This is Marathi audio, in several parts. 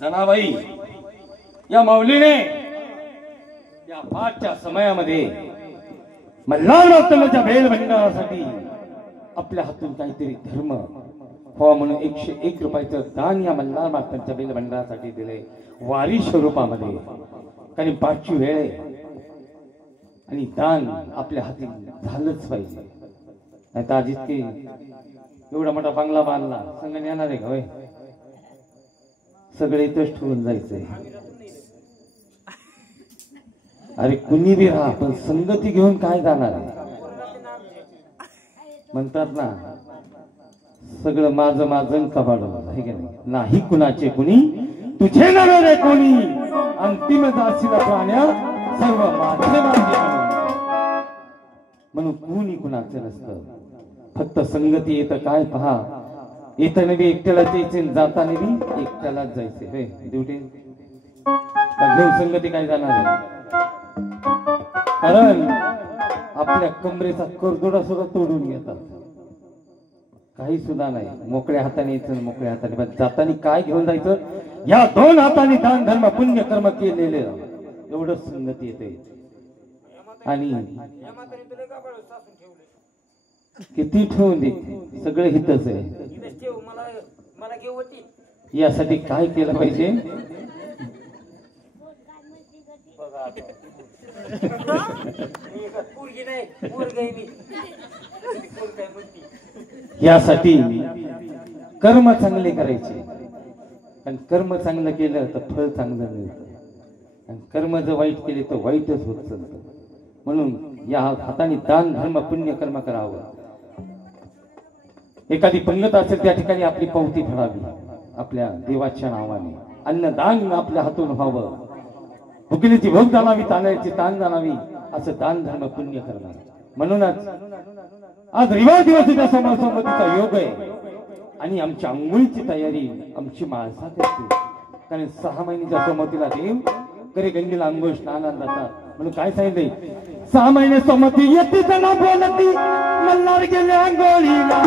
जनाबाई या माऊलीने या पाठच्या समयामध्ये मल्हार मास्तराच्या बेल भंडारासाठी आपल्या हातून काहीतरी धर्म हो म्हणून 101 रुपयाचं दान या मल्हार मास्तराच्या बेल भंडारासाठी दिले वारी स्वरूपामध्ये. कारण पाठची वेळ आहे आणि दान आपल्या हाती झालंच पाहिजे. नाही तर आजीत की एवढा मोठा बंगला बांधला संघ येणार आहे का होय? सगळे इथंच ठेवून जायचंय. अरे कुणी बी राहा पण संगती घेऊन काय जाणार आहे? म्हणतात ना सगळं माझं माझं कबाड आहे की नाही कुणाचे कुणी तुझे नव्हे रे कोणी अंतिम दासीला प्राण्या सर्व माझे माझे म्हणून कुणी कुणाचं नसतं. फक्त संगती येतं काय पहा. येताना बी एकट्याला जायचे जाताना बी एकट्यालाच जायचे. हे ड्युटी घेऊन संगती काय जाणार आहे? कारण आपल्या कमरेचा करदोडा सुद्धा तोडून घेतात. काही सुद्धा नाही. मोकळ्या हाताने यायचं मोकळ्या हाताने पण जाताना काय घेऊन जायचं? या 2 हाताने दान धर्म पुण्य कर्म केलेले एवढं संगती येते. आणि किती ठेवून दे सगळे हितच आहे. यासाठी काय केलं पाहिजे? यासाठी कर्म चांगले करायचे. आणि कर्म चांगलं केलं तर फळ चांगलं मिळतं. आणि कर्म जर वाईट केले तर वाईटच होत चालतं. म्हणून या हाताने दान धर्म पुण्य कर्म करावं. एखादी पंगत असेल त्या ठिकाणी आपली पंक्ती भरावी आपल्या देवाच्या नावाने. अन्नदान आपल्या हातून व्हावं. भुकेलीची भूक जाणावी तांदळाची ताण जाणावी असं दान धर्म पुण्य करणं. म्हणूनच आज रविवार दिवसाच्या समोरसमोरीचा योग आहे. आणि आमच्या अंघोळीची तयारी आमची माणसा करते. कारण 6 महिन्याच्या समोतीला देव करे गंगेला अंघोळ स्नानाला जातात. म्हणून काय सांगितलंय? 6 महिने समोती येते जना बोलती मल्हार गेले अंघोळीला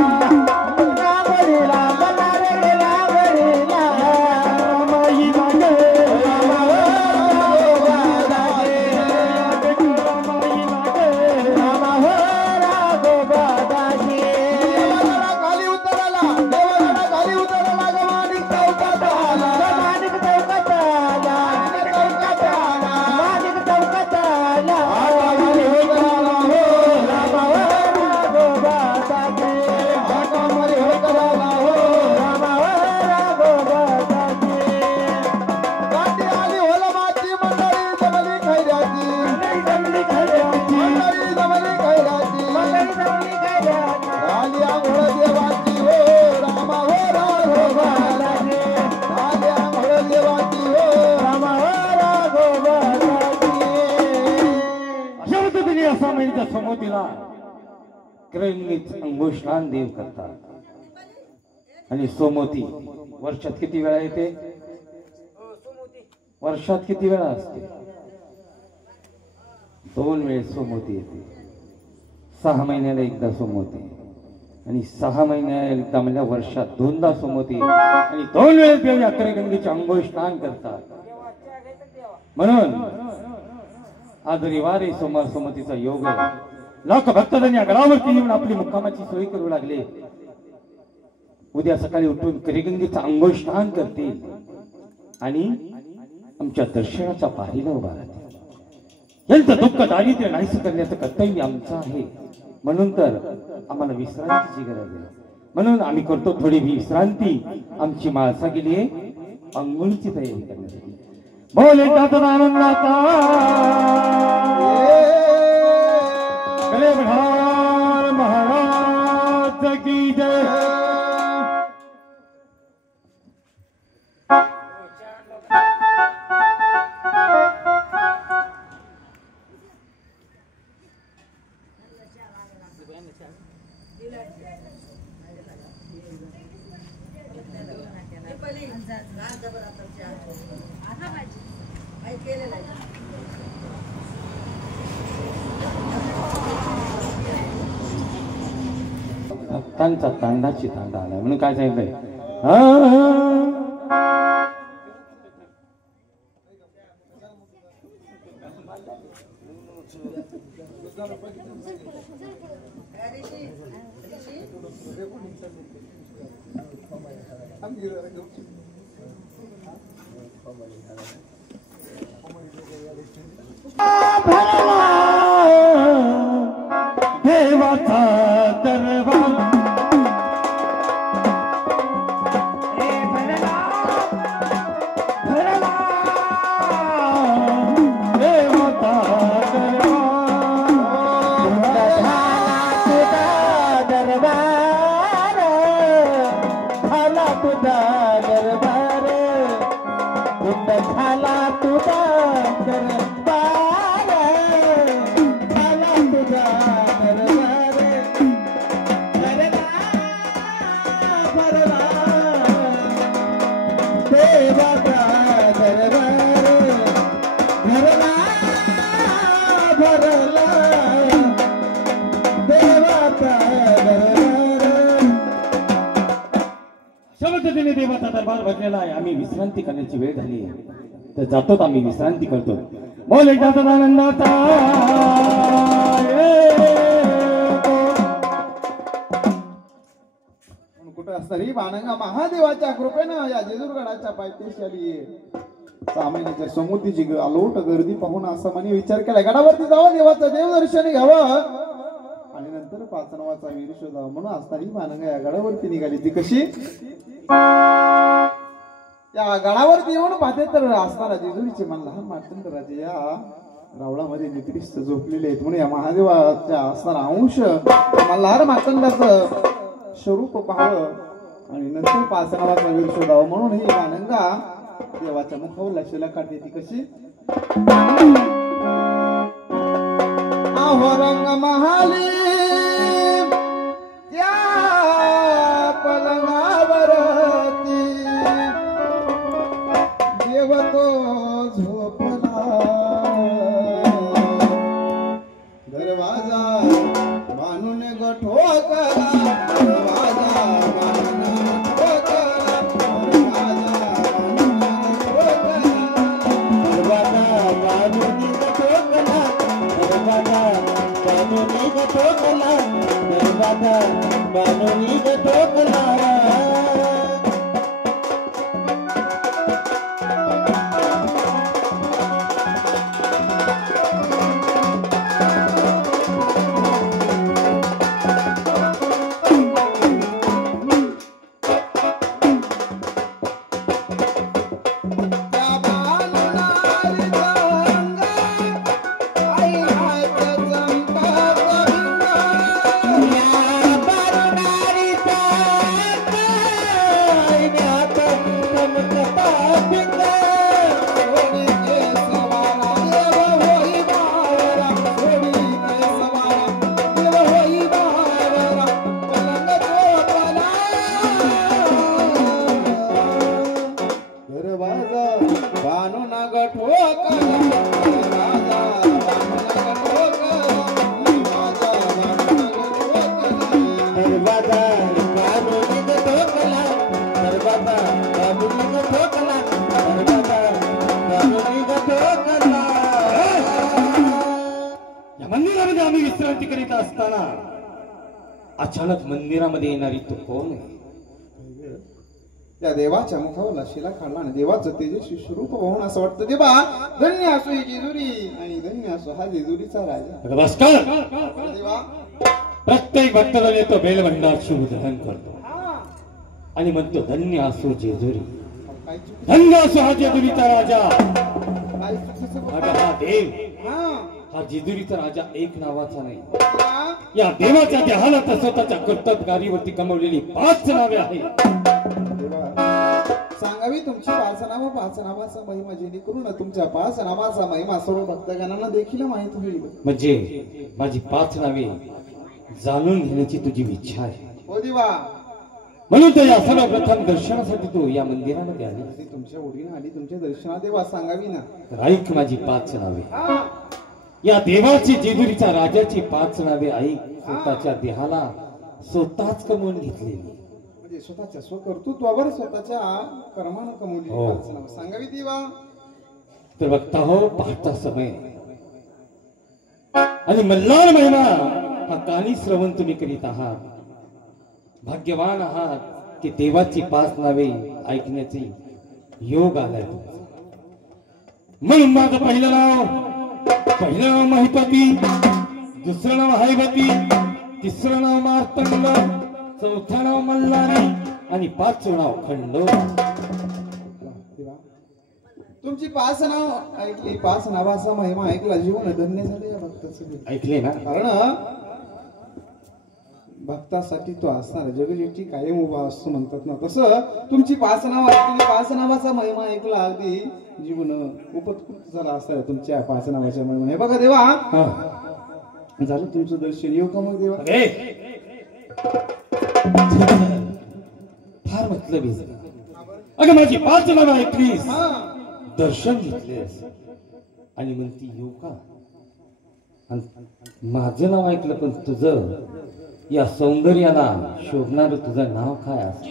समोतीला अंघोळ स्नान देव करतात. आणि सोमवती वर्षात किती वेळा येते? वर्षात किती वेळा असते? 2 वेळेस सोमवती येते. 6 महिन्याला एकदा सोमवती आणि 6 महिन्याला एकदा म्हणजे वर्षात 2दा सोमवती. आणि 2 वेळेस देव या करेगंगेचे अंघोळ स्नान करतात. म्हणून आज रविवारी सोमवार सोमतीचा योग आहे. लाख भक्तजण या गडावरती येऊन आपली मुक्कामाची सोय करू लागले. उद्या सकाळी उठून करेगंगेचा अंघोळ स्नान करतील आणि आमच्या दर्शनाच्या पारीला उभा राहतील. यांचं दुःख दारिद्र्य नाहीस करण्याचं कर्तव्य आमचं आहे. म्हणून तर आम्हाला विश्रांतीची गरज आहे. म्हणून आम्ही करतो थोडी विश्रांती. आमची माळसा गेली आंघोळीची तयारी करण्यासाठी बोले जातात आनंदाचा कलेबढार महाराज की जय. त्यांचा तांडाची तांडा आलाय म्हणून काय सांगितलंय देवाचा दरबार देवाचा दरबार भरलेला आहे. आम्ही विश्रांती करण्याची वेळ झाली आहे तर जातो आम्ही विश्रांती करतो. बोले जातात आनंदाचा कुठं असतं ही बाणंगा महादेवाच्या कृपेनं या जेजूरगडाच्या पायथ्याशी आली. 6 महिन्याच्या समुद्रीची अलोट गर्दी पाहून असं म्हणे विचार केला गडावरती जावं देवाचं देवदर्शन घ्यावं आणि नंतर 5 नावाचा वीर शोधावा म्हणून असता ही बाणंगा या गडावरती निघाली. ती कशी या गडावरती येऊन पाहते तर असताना जेजुरीचे मन लहान मार्तंडराजे या रावळामध्ये निद्रिस्त झोपलेले आहेत म्हणून या महादेवाच्या असणारा अंश मल्हार मार्तंडाचं स्वरूप पाहावं आणि नंतर 5 नावाचा वीर शोधावं म्हणून ही बाणंगा देवाच्या मुखावर लक्षला काढते. ती कशी रंग महाली त्या पलंगावरती देव तो झोपला दरवाजा मानून ठोकला दरवाजा मानून ठोकला दरवाजा मानून ठोकला दरवाजा मानून ठोकला मंदिरामध्ये आम्ही विश्रांती करीत असताना अचानक मंदिरामध्ये येणारी तो कोण आहे? त्या देवाच्या मुखावर लशीला काढला आणि देवाचं तेजस्वी स्वरूप पाहून असं वाटतं देवा धन्य असो ही जेजुरी आणि धन्य असो हा जेजुरीचा राजा. देवा प्रत्येक भक्ताला येतो बेलभंडार शिव धारण करतो आणि म्हणतो धन्य असो जेजुरी काय चुकीचं धन्य असो हा जेजुरीचा राजा. काय चुकीचं बोलतो? अगं हा देव, हा हा जेजुरीचा राजा एक नावाचा नाही. देवा, या देवाच्या देहाला तर स्वतःच्या कर्तबगारीवरती कमवलेली 5 नावे आहेत. देवा, सांगावी तुमची 5 नावं, 5 नावाचा महिमा, जेणेकरून तुमच्या 5 नावाचा महिमा सर्व भक्तगणांना देखील माहित होईल. म्हणजे माझी 5 नावे जाणून घेण्याची तुझी इच्छा आहे. हो देवा, म्हणून तर या सर्वप्रथम दर्शनासाठी तू या मंदिरामध्ये आली. ती तुमच्या ओढीने आली, तुमच्या दर्शनात देवा सांगावी ना. तर ऐक माझी 5 नावे. हा या देवाची जेजुरीच्या राजाची 5 नावे ऐक. स्वतःच्या देहाला स्वतःच कमवून घेतलेली, म्हणजे स्वतःच्या स्वकर्तृत्वावर स्वतःच्या कर्मानं कमवली हो. 5 नावं सांगावी देवा. तर बघता हो पाहता समय आणि मल्हार महिमा हा कानी श्रवण तुम्ही करीत आहात. भाग्यवान आहात की देवाची 5 नावे ऐकण्याची योग आलाय. म्हणून माझं पहिलं नाव महिपती, दुसरं नाव हैवती, तिसरं नाव मार्तंड, चौथं नाव मल्हारी आणि 5वं नाव खंडो. देवा, तुमची 5 नाव ऐकली, 5 नावाचा महिमा ऐकला, जीवन धन्य झाले या भक्ताचं. ऐकले ना? कारण भक्तासाठी तो असणार जगजेठी कायम उभा असतो म्हणतात ना, तसं तुमची 5 नाव ऐकली, 5 नावाचा महिमा ऐकला, अगदी जीवन उपत्कृत झाला असणार तुमच्या 5 नावाच्या महिमा. हे बघा देवा, झालं तुमचं दर्शन. येऊ का मग देवा? फार मतलब अगं माझी 5 नावं ऐकलीस, हा दर्शन घेतलेस आणि म्हणती येऊ का? आणि माझं नाव ऐकलं, पण तुझं या सौंदर्याला शोभणार तुझं नाव काय असं?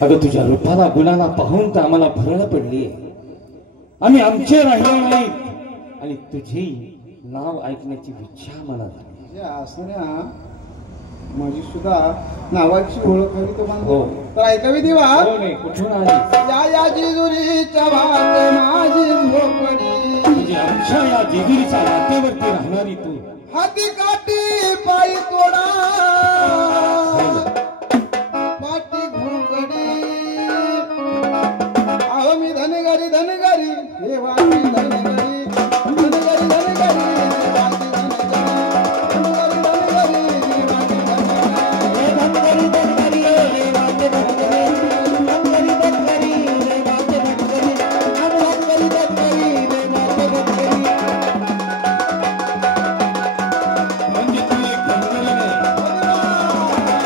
अगं तुझ्या रूपाला गुणाला पाहून तर आम्हाला भरण पडलीये. आम्ही आमचे राहिलो नाही आणि तुझी नाव ऐकण्याची इच्छा मला झाली. या असणाऱ्या माझी सुद्धा नावाची ओळख हवी तो हो. तर ऐकावी देवा. हो नाही, कुठून आली? या जेजुरीच्या भात माझी झोपडी, म्हणजे आमच्या या जेजुरीच्या रात्यावरती राहणारी तू. हाती काठी पायी तोडा, पाठी घोंगडी, अहो मी धनगरी धनगरी हे वाटी धनगरी, धनगरी धनगरी हे वाटी धनगरी, धनगरी धनगरी हे वाटी धनगरी, धनगरी धनगरी हे वाटी धनगरी, धनगरी धनगरी हे वाटी धनगरी, धनगरी धनगरी हे वाटी धनगरी. म्हणजे तू एक धनगरी नाही,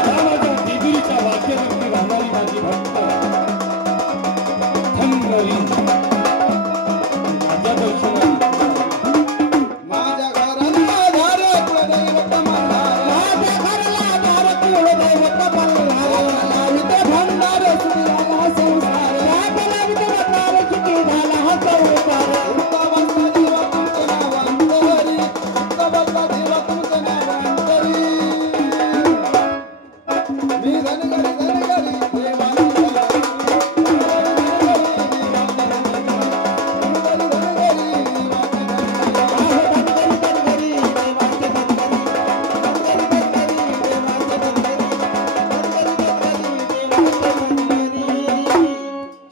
या माझ्या जेजुरीच्या वाक्यावरती राहणारी माझी भक्त धनगरी. माझ्या दर्शनाने माझ्या घराला धार कुलदैवत मल्हार, माझ्या घराला धार कुलदैवत मल्हार, लावित भंडार सुखी झाला संसार, लावित भंडार सुखी झाला संसार. उत्तमचा देवा तुमचं नाव अंतरी, उत्तमचा देवा तुमचं नाव अंतरी, मी धनगरी धनगरी देवाची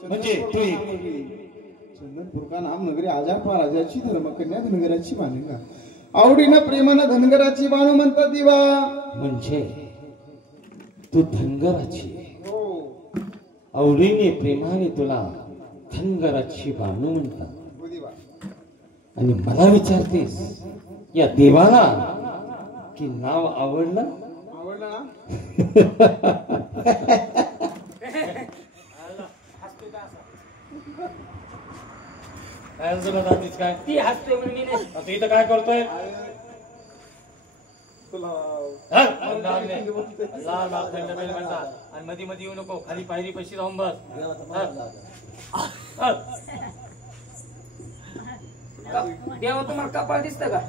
म्हणजे तू एक चंदनपूर का नाम नगरी आजारपा राजाची धर्मकन्या धनगराची बालिका, आवडीनं प्रेमानं धनगराची बाणू म्हणतात दिवा. म्हणजे तू धनगराची, हो आवडीने प्रेमाने तुला धनगराची बाणू म्हणतात. हो दिवा. आणि मला विचारतेस या देवाला की नाव आवडलं? आवडलं ना? काय ती हसते आता इथं काय करतोय? आणि मध्ये मध्ये येऊ नको, खाली पायरी पैशी जाऊन बस. देवा तुम्हाला कपाळ दिसत का?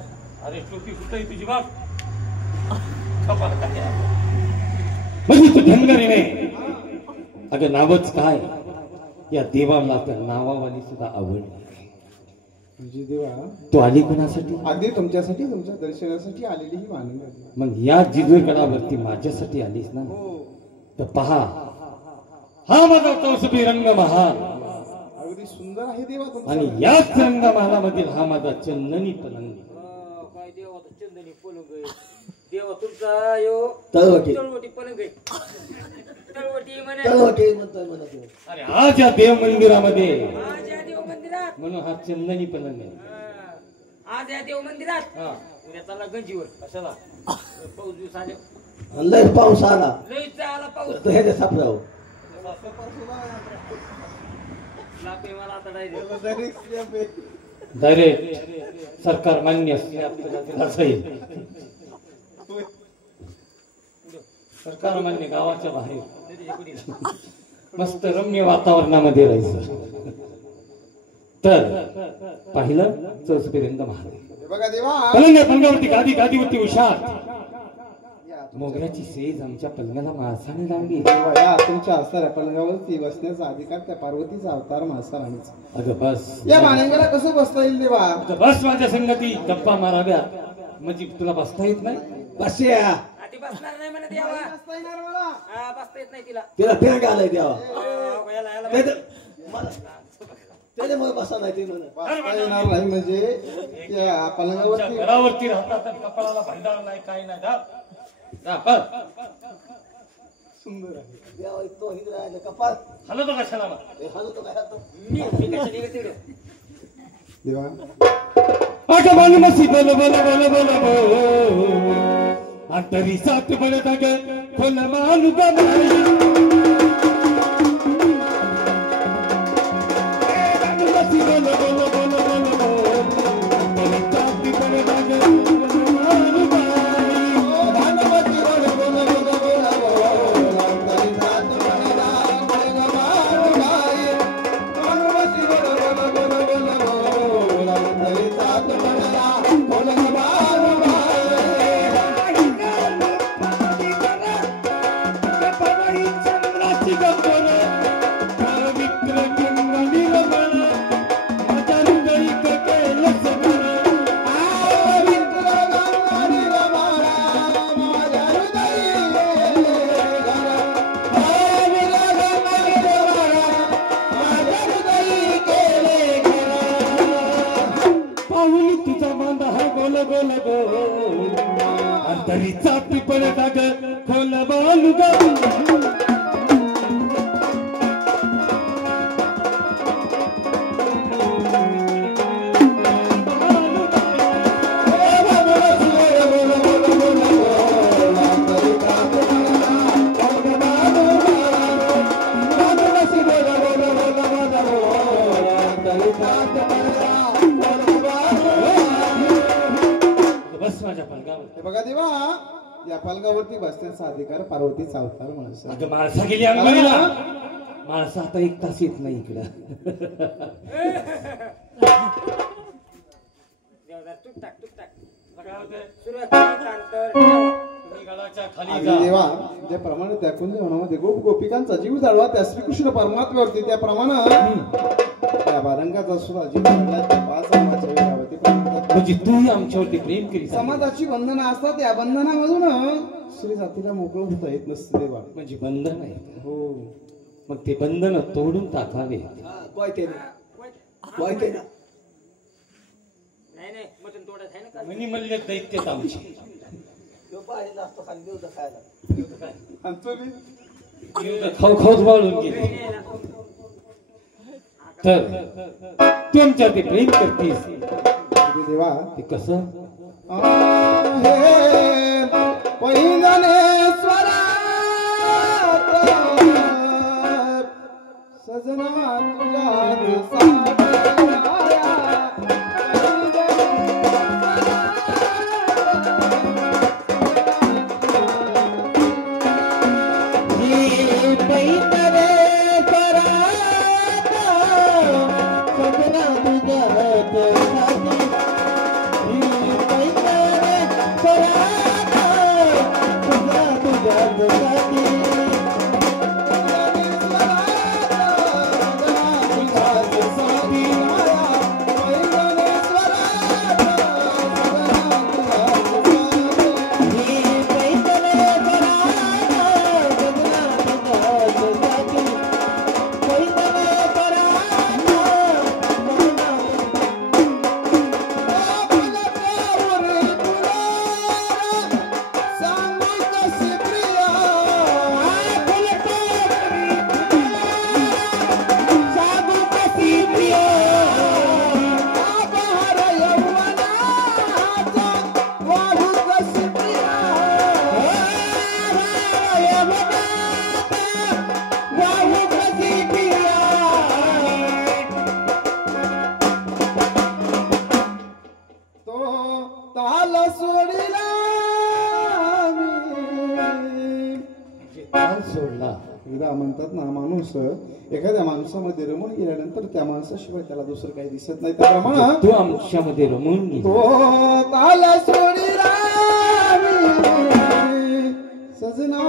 अरे टोपी कुठे तुझी बाप? कपाळ काय म्हणजे तू धनगरी नाही. अगं नावच काय, या देवाला तर नावावाली सुद्धा आवडली. म्हणजे देवा तू आली कोणासाठी? अगदी तुमच्यासाठी, तुमच्या दर्शनासाठी आलेली ही मानवी. मग या जिजूरगडावरती माझ्यासाठी आलीस ना? तर पहा, हा माझा कौसुभी रंग महाल अगदी सुंदर आहे देवा तुमचा. आणि याच रंगमहालामधील हा माझा चंदनी पलंग. काय देवा चंदनी पलंग आहे. देवा तुमचा यो तळवटी तळवटी पलंग आहे. तळवटी म्हणे तळवटी म्हणतोय मला तो. अरे आज या देव मंदिरामध्ये आज या देव मंदिरात, म्हणून हा चंदनी पलंग आहे. आज या देव मंदिरात, हा. उद्या चला गंजीवर. कशाला? पाऊस दिवस आले, आणि लय पाऊस आला लईच आला पाऊस. तर ह्याच्या सापडाव लापे मला आता डायरेक्ट. डायरेक्ट सरकार मान्य असेल. सरकार मान्य गावाच्या बाहेर मस्त रम्य वातावरणामध्ये राहायचं. तर पाहिलं चौसुभी रंग महाल. हे बघा देवा पलंगावरती गादीवरती उशार मोगऱ्याची सेज आमच्या पलंगाला माणसाने लावली. देवा, या तुमच्या असणाऱ्या पलंगावरती बसण्याचा अधिकार त्या पार्वतीचा अवतार माणसा राणीचा. अगं बस, या माणंगाला कसं बसता येईल देवा? अगं बस माझ्या संगती गप्पा माराव्या. म्हणजे तुला बसता येत नाही? बसया ती बसणार नाही म्हणे देवा. बसता येणार मला? हा, बसता येत नाही तिला. तिला फेक आलाय द्यावा याला याला त्याच्यामुळे बसा नाही ते म्हणून. बसता येणार नाही म्हणजे त्या पलंगावरती घरावरती राहतात आणि कपाळाला भंडार नाही, काही नाही. जा, पळ. सुंदर आहे. द्यावा तो हिंद राहिला कपाळ हलतो कशाला मग? हे हलतो काय हात? मी कशा निघत तेवढं. देवा अगं मन मसी बोल बोल बोल बोल बोल अंतरी सात बळत ग खोल मालू गमाई. मसी बोल बोल बोल बोल बोल अंतरी सात बळत ग खोल मालू गमाई. भानुमती बोल बोल बोल बोल बोल अंतरी सात बळला बोल मारुबाई. भानुमती बोल बोल बोल बोल बोल अंतरी सात बळला बोल मारुबाई. चंद्राची गप्पर पवित्र किंमणी रमण माझ्या हृदयिक केलंच बरं. पवित्र गंगानी रमाला माझ्या हृदयी घरा. पवित्र गंगानी रमाला माझ्या हृदयी केले घरा. पाहुली तुझा मांदा हा गोल गोल गोल अंतरीचा पिपळ डाग खोल बालुगा. बस माझ्या पलंगावर. हे बघा देवा, या पलंगावरती बसण्याचा अधिकार पार्वतीचा अवतार माणसा. अगं माणसा गेली अंगणीला. माणसं आता 1 तास येत नाही इकडं. देवदार टुकटाक टुकटाक. सुरुवात अंतर तुम्ही गडाच्या खाली आणि जा. देवा, ज्याप्रमाणे त्या कुंजवनामध्ये गोप गोपिकांचा जीव जाळवा त्या श्रीकृष्ण परमात्म्यावरती, त्याप्रमाणे त्या बारंगाचा सुद्धा जीव जाळला त्या 5 जन्माच्या वीरावरती. म्हणजे तूही आमच्यावरती प्रेम करीत आहे. समाजाची बंधनं असतात, त्या बंधनामधून स्त्री जातीला मोकळं होता येत नसतं देवा. म्हणजे बंधन आहे. हो, मग ते बंधन तोडून टाकावे. कोयते ना नाही नाही मटण तोडत आहे ना का? मनिमल्य दैत्यत आमची. तो पाहिजे असतो खाली देऊ खायला. आणतो मी. खाऊ खाऊच बाळून गेली. तर तू आमच्यावरती प्रेम करतीस अरे देवा, ते कसं? आहे पैंजनेश्वरा सजना तुझ्या प्राण सोडला. एकदा म्हणतात ना, माणूस एखाद्या माणसामध्ये रमून गेल्यानंतर त्या माणसाशिवाय त्याला दुसरं काही दिसत नाही. त्याप्रमाणे तू आमच्यामध्ये रमून गेला. तो ताल सोडी रामी सजना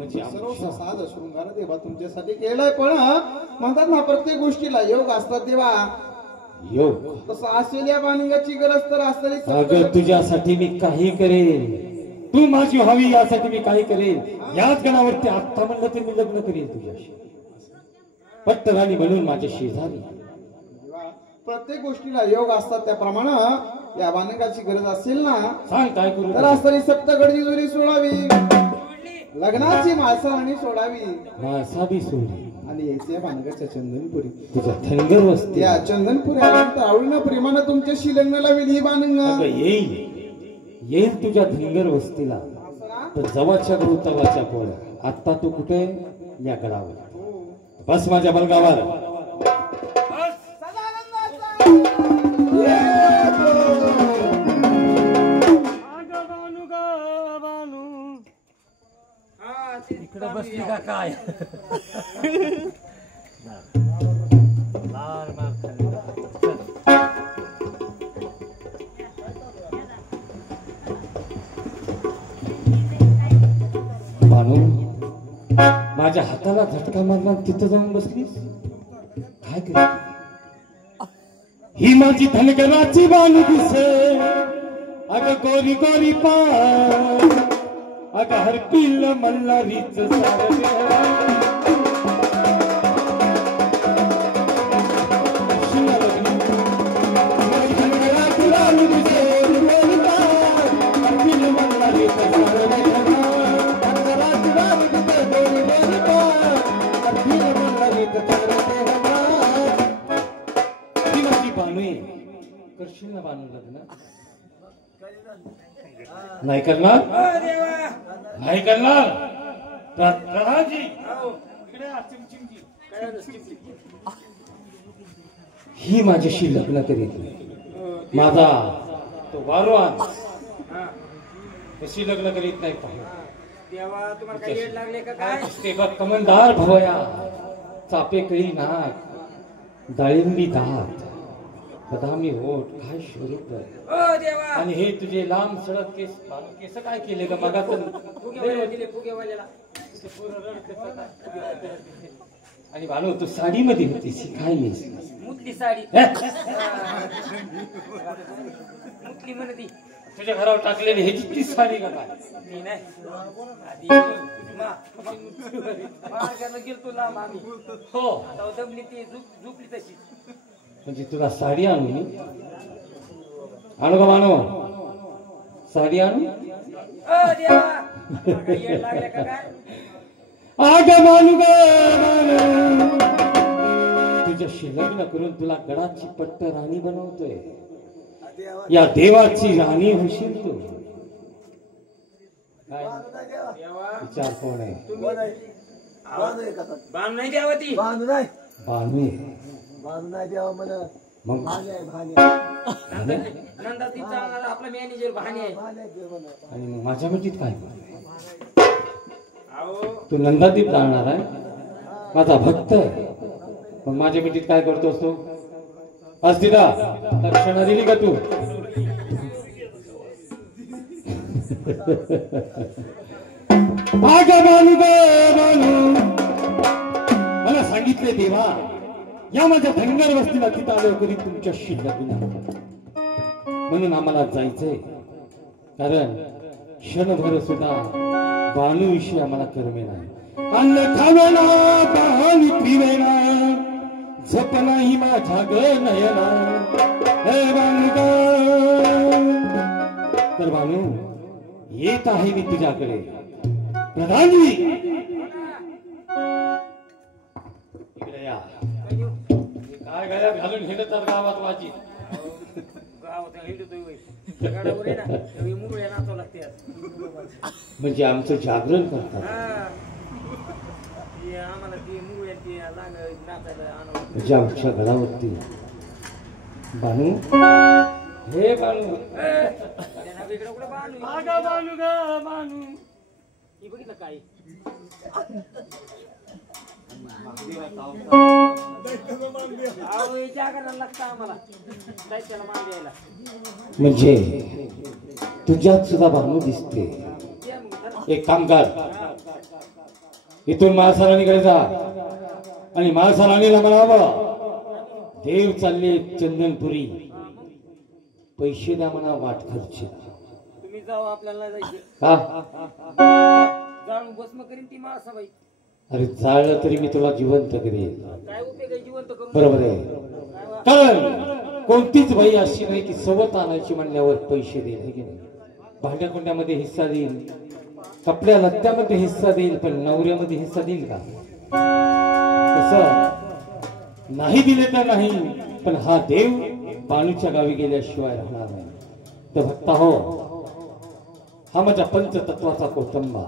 तुझ्याच साध शृंगार देवा तुमच्यासाठी केलंय. पण म्हणतात ना, प्रत्येक गोष्टीला योग असतात देवा. योग तसं असेल या बाणिंगाची गरज तर असतली. अगं तुझ्यासाठी मी काही करेन. तू माझी व्हावी यासाठी मी काही करेन. याच गणावरती आत्ता म्हणलं तर मी लग्न करेन तुझ्याशी. पट्टराणी म्हणून माझ्या शेजारी. प्रत्येक गोष्टीला योग असतात. त्याप्रमाणे या बाणिंगाची गरज असेल ना, सांग काय करू. तर असतली सप्तगडची जुरी सोडावी, लग्नाची माळसाणी सोडावी, माळसाबी सोडली आणि यायचे बाणगाच्या चंदनपुरी. तुझ्या धनगर वस्ती या चंदनपुरी आल्यानंतर आवडीनं प्रेमानं तुमच्याशी लग्न लावेल ही बाणंगा. येईल तुझ्या धनगर वस्तीला. तर जवळच्या गौतवाच्या पोळ्या. आता तू कुठे? या गडावर बस, माझ्या बलगावर. इकडे बसली का काय? बानू, माझ्या हाताला झटका मारला, तिथं जाऊन बसलीस. काय कर? ही माझी धनगराची बानू दिसे. अगं गोरी गोरी पान, अगं हरपिल मल्हारीच करशील ना बानू लग्न? नाही करणार? नाही करणार? प्रधानजी ही माझ्याशी लग्न करीत. माझा तो वारवान कशी लग्न करीत नाही पाहिजे. देवा तुम्हाला काही येड लागले का काय? ते बघ, कमनदार भवया, चापेकळी नाक, डाळिंबी दात, बदामी होठ, काय स्वरूप आहे. ओ देवा, आणि हे तुझे लांब सडक केस. केस काय केले ग मगा? फुगेवाले दिले फुगेवाल्याला. आणि भानू, तू साडीमध्ये होतीस, काय नेस? मुतली साडी. मुतली म्हणे ती. तुझ्या घरावर टाकलेली ह्याची ती साडी का काय? मी नाही. आधी मार्गाला गेलतो लांब आम्ही. हो, आता दमली ती झोपली तशी. म्हणजे तुला साडी आणू मी? आणू का मानू? साडी आणू? ओ देवा, काही येड लागले का काय? आग मानू ग मानू, तुझ्याशी लग्न करून तुला गडाची पट्ट राणी बनवतोय. या देवाची राणी होशील तू. काय विचार कोण आहे? बाण नाही द्यावा ती. बांधू नाही, बानू आहे. बांधू नाही द्यावा मला. मग भाने आहे, भाने. नंदा तिचा आपला मॅनेजर भाणे आहे. भाने आहे मला. आणि मग माझ्या मर्जीत काय? अहो तू नंदादीप जाणार आहे, माझा भक्त आहे. मग माझ्या मर्जीत काय करतोस तू? आज दिदा दक्षिणा दिली का तू? मला सांगितले देवा, या माझ्या धनगर वस्तीला तिथं आलो कधी तुमच्याशी लग्न. म्हणून आम्हाला जायचंय. कारण क्षणभर सुद्धा बानूविषयी आम्हाला कर्मे नाही. अन्न खावेना, पाणी पिवेना, झोपनाही माझ्या ग नयना. हे बानू, तर बानू येत आहे मी तुझ्याकडे. प्रधानजी इकडे या. काय गळ्यात घालून हिंडतात गावात वाची? गावात हिंडतोय होय. त्या गडावर आहे ना तेव्हा मुरळ्या नाचावं लागते म्हणजे आमचं जागरण करतात. हा ते आम्हाला ते मुरळ्या ते लाग नाचायला आणावं. म्हणजे आमच्या गडावरती बानू हे बानू त्यांना वेगळं कुठं बानू बानू ही बघितलं काय अहो जागरण लागतं आम्हाला काय त्याला मान द्यायला. म्हणजे तुझ्यात सुद्धा बानू दिसते. द्या मग जरा. एक काम कर, इथून माळसाराणीकडे जा आणि माळसाराणीला म्हणावं देव चालले चंदनपुरी, पैसे द्या म्हणा वाट खर्च. तुम्ही जाऊ आपल्याला जायचे हा जाऊन भस्म करीन ती माळसाबाई. अरे जाळलं तरी मी तुला जिवंत करेन. काय उपयोग आहे जिवंत करून. बरोबर आहे. कारण कोणतीच बाई अशी नाही की सोबत आणायची म्हणल्यावर पैसे देईल, है की नाही? भांड्याकुंड्यामध्ये हिस्सा देईल, कपड्या लत्त्यामध्ये हिस्सा देईल, पण नवऱ्यामध्ये हिस्सा देईल का? तसं नाही दिले तर नाही, पण हा देव बाणूच्या गावी गेल्याशिवाय राहणार नाही. तर भक्ता हो, हा माझ्या पंचतत्वाचा कोटंबा.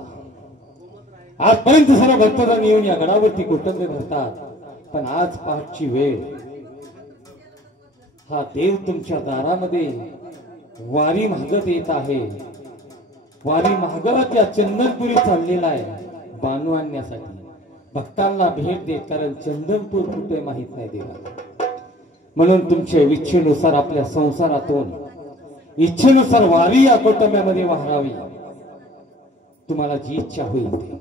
आजपर्यंत सर्व भक्तजण येऊन या गडावरती कोटंबे भरतात, पण आज पहाटची वेळ हा देव तुमच्या दारामध्ये वारी मागत येत आहे. वारी मागत या चंदनपुरी चाललेला आहे बानू आणण्यासाठी, भक्तांना भेट देत. कारण चंदनपूर कुठे माहित नाही देवाला. म्हणून तुमच्या इच्छेनुसार आपल्या संसारातून इच्छेनुसार वारी या कोटंब्यामध्ये वाहरावी, तुम्हाला जी इच्छा होईल ते.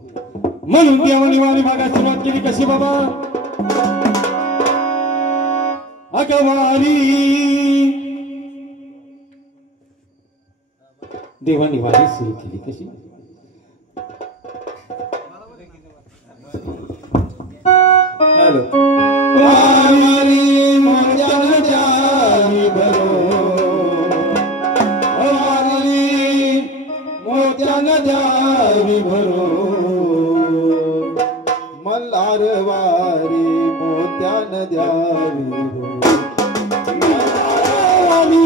म्हणून देवाने वारी मागायला सुरुवात केली. कशी बाबा? अगवारी देवाने वारी सुरू केली. कशी? हॅलो वारी मोत्याला जावी भरो, वारी मोत्याला जावी भरो, मल्हार वारी मोत्यान द्यावी हो. वारी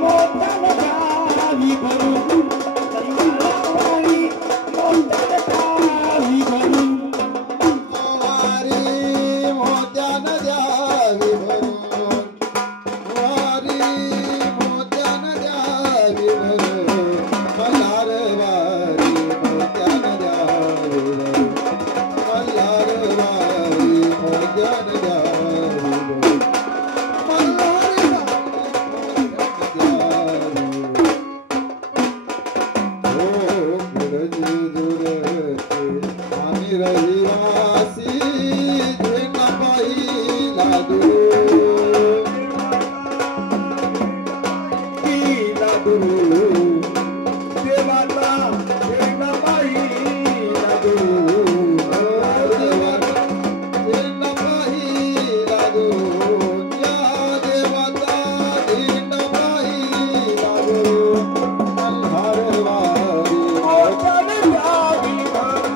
मोत्याला जावी भरो, वारी मोत्याला जावी भरो, वारी मोत्यान द्यावी भरून, वारी मोत्यान द्यावी भरून, मल्हार वारी मोत्यान द्यावी भरून, मल्हार वारी मोत्यान द्यावी भरून, मल्हार वारी मोत्यान द्यावी भरून. हो गुरुजी दुरते आम्ही रहिवासी देना पाहिला दूर, पाहिला दूर, देवाला देना पाहिला दूर, देवाला देना पाहिला दूर, या देवाचा देना पाहिला दूर, मल्हार वारी मोत्यान द्यावी भरून,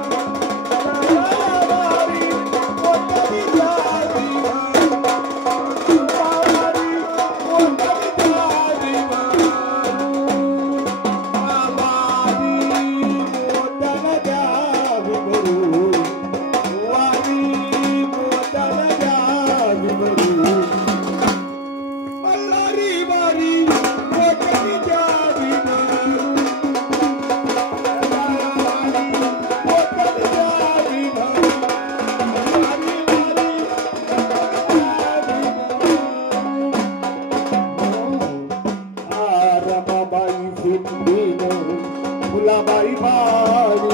फुलाबाई बाई,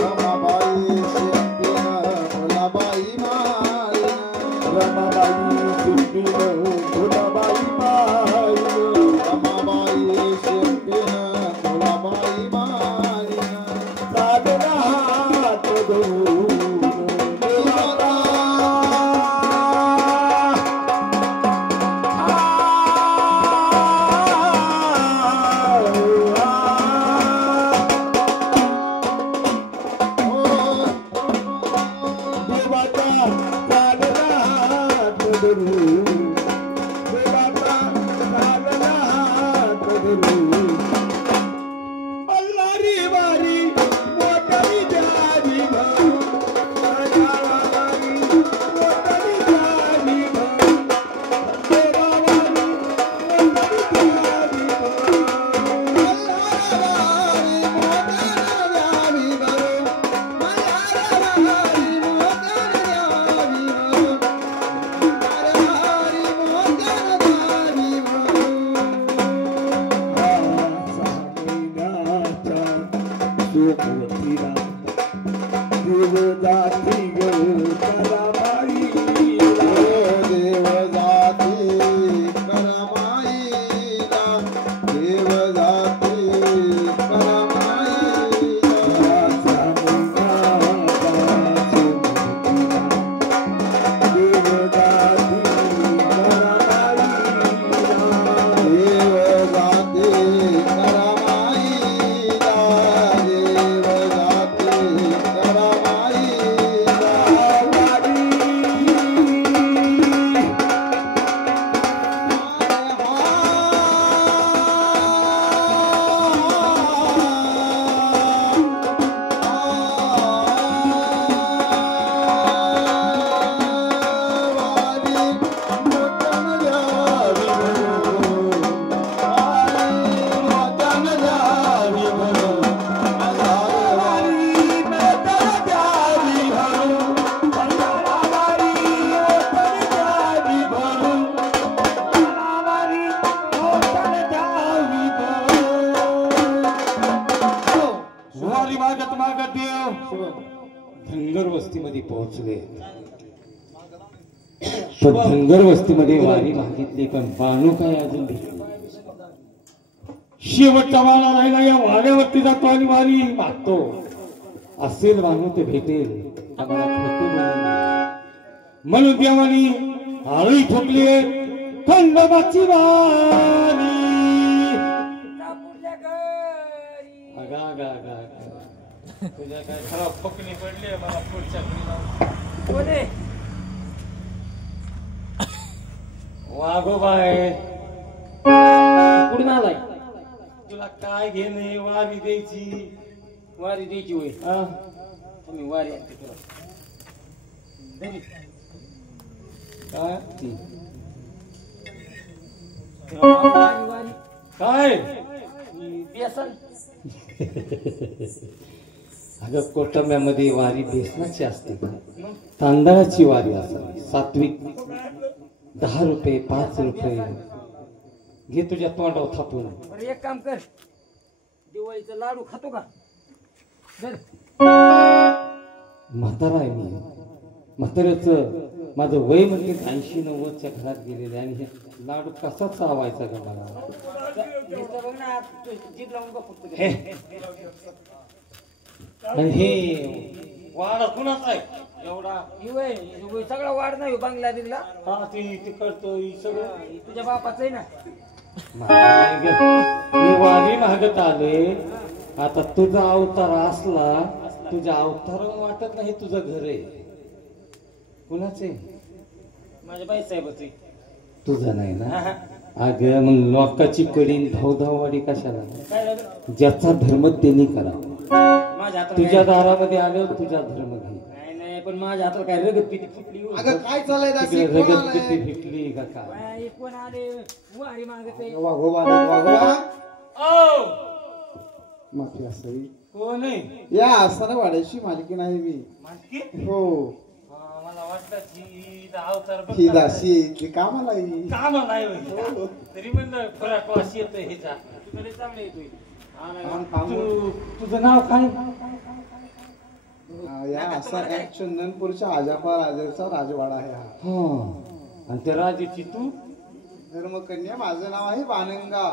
रमाबाई शिंपीनं फुलाबाई माळीनं, रमाबाई सुंदीनं फुलाबाई बाई, रमाबाई शिंपीनं फुलाबाई माळीनं, साधना हात धरून देवाला करू मल्हारी वारी मोठरी जारी भरू मल्हारी मोठरी जारी भरू धनगर वस्तीमध्ये पोहोचले. पण धनगर वस्तीमध्ये वारी मागितली पण बाणू काय अजून भेटली. शेवटचा वाला राहिला या वाऱ्यावरती जातो आणि वारी मागतो. असेल बाणू ते भेटेल आम्हाला खोटं बोलू म्हणून देवानी आळी ठोकली खंडोबाची वारी. अगा अगा अगा तुझ्या काय खराब फकणी पडली मला पुढच्या कोणी वाघोबाय कुठून आलाय? तुला काय घेणे वारी द्यायची. वारी द्यायची होय. हा? तुम्ही वारी आणते तुला दे. काय वारी वारी काय बेसन अगं कोटंब्यामध्ये वारी बेसनाची असते तांदळाची वारी असावी सात्विक. 10 रुपये 5 रुपये घे तुझ्या तोंडावर थापून. बरं एक काम कर, दिवाळीचा लाडू खातो का? धर. म्हातारा आहे मी. म्हाताऱ्याचं माझं वय म्हणजे 80-90च्या घरात गेलेलं आहे आणि हे लाडू कसा चावायचा का मला. नुसतं बघ ना, तू जीभ लावून बघ फक्त. हे आणि हे वाडा कुणाचा आहे एवढा? होय होय, सगळा वाढ नाही बांगला दिला. हा ते करतो सगळं तुझ्या बापाचं आहे ना. मी वारी मागत आले. आता तुझा अवतार असला तुझ्या अवतार वाटत नाही तुझं घर आहे. कुणाचे? माझ्या बाई साहेबाचे. तुझं नाही ना. अगं मग लोकाची कडीन धावधाववाडी कशाला? काय झालं? ज्याचा धर्म त्यांनी करा. माझ्या हातात तुझ्या दारामध्ये आल्यावर तुझा धर्म घे. नाही नाही, पण माझ्या हातात काय रगत पिटी फुटली होय. अगं काय चाललंय दासी? तिकडे कोण रगत आलंय? किती फिटली का काय? बाई, कोण आले? वारी मागते. वाघोबा वाघोबा ओ माफी असावी. कोण आहे? या असताना वाड्याची मालकीण आहे मी. मालकी? हो मला वाटलं ही अवतार बघ ही का? दासी ती कामाला आहे. काम नाही होईल. तरी म्हणलं फराक वास येतोय ह्याचा. तुला चांगलं येतोय. तुझं नाव काय? या असा एक चंदनपूरच्या आजापा राजाचा राजवाडा आहे हा. हा आणि त्या राजाची तू? धर्मकन्या माझं नाव आहे बानंगा.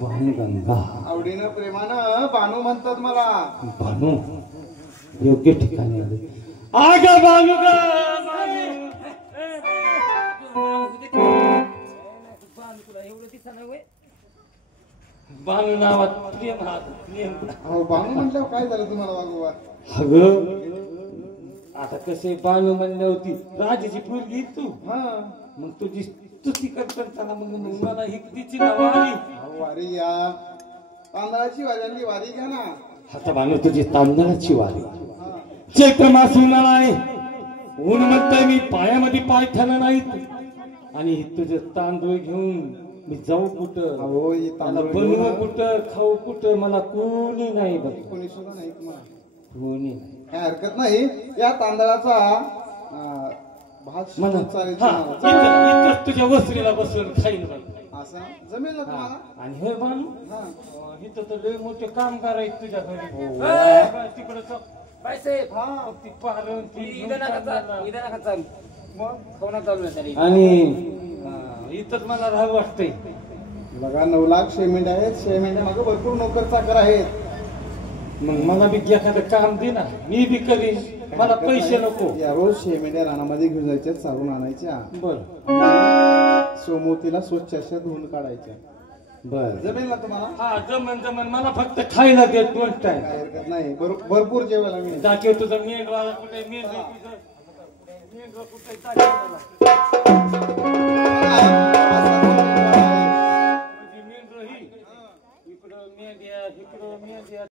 बाणगंगा. आवडीनं प्रेमानं बानू म्हणतात मला. बानू योग्य ठिकाणी आले. आगा बानूगा तुला एवढं दिसणार होय. बानू नावात प्रेम हा प्रेम. अहो बानू म्हटल्यावर काय झालं तुम्हाला वागोबा? अगं आता कसे बानू म्हणली होती राजाची पोरगी तू. हा मग तुझी तू तिकड करताना मग मला हिकतीची नाव आली. अहो, वारी घ्या, तांदळाची वारी आणली, वारी घ्या ना. आता बांधू तुझी तांदळाची वारी. चैत्र मास उन्हाळा आहे, ऊन म्हणताय मी पायामध्ये पाय ठेवला नाहीत आणि तुझे तांदूळ घेऊन मी जाऊ कुठं, अहो, हे मला तांदूळ बनवू घेऊन- कुठं, खाऊ कुठं, मला कोणी नाही बघ, कोणी सुद्धा नाही तुम्हाला. कोणी नाही. काय हरकत नाही. या तांदळाचा भात मला शिजवून चालेल हा, तुम्हाला. इथं तुझ्या वस्त्रीला बसून खाईन बघ. असं जमेल ना हा, तुम्हाला. आणि हे बांधू हा. इथं तर लय मोठे कामगार आहेत तुझ्या घरी. तिकडं बाईसाहेब हा. ती पारण ती इथं नका चालू मग खावणा चालू आहे त्याला. आणि इथंच मला राहावं वाटतंय. बघा 9 लाख शेमेंढ्या आहेत. शेमेंढ्या मागे भरपूर नोकर चाकर आहेत. मग मला बी एखादं काम दे ना, मी बी करीन. मला पैसे नको. या रोज शेमेंढ्या रानामध्ये घेऊन जायच्या, चालून आणायच्या. बर सोमवतीला स्वच्छ अशा धुवून काढायच्या. बर जमेल ना तुम्हाला. हा, जमन मला फक्त खायला दे 2 टाइम. काय हरकत नाही. भरपूर जेवायला मिळेल. दाखव तुझं मेंढवाळा कुठे, मेंढवा कुठे दाखव मला.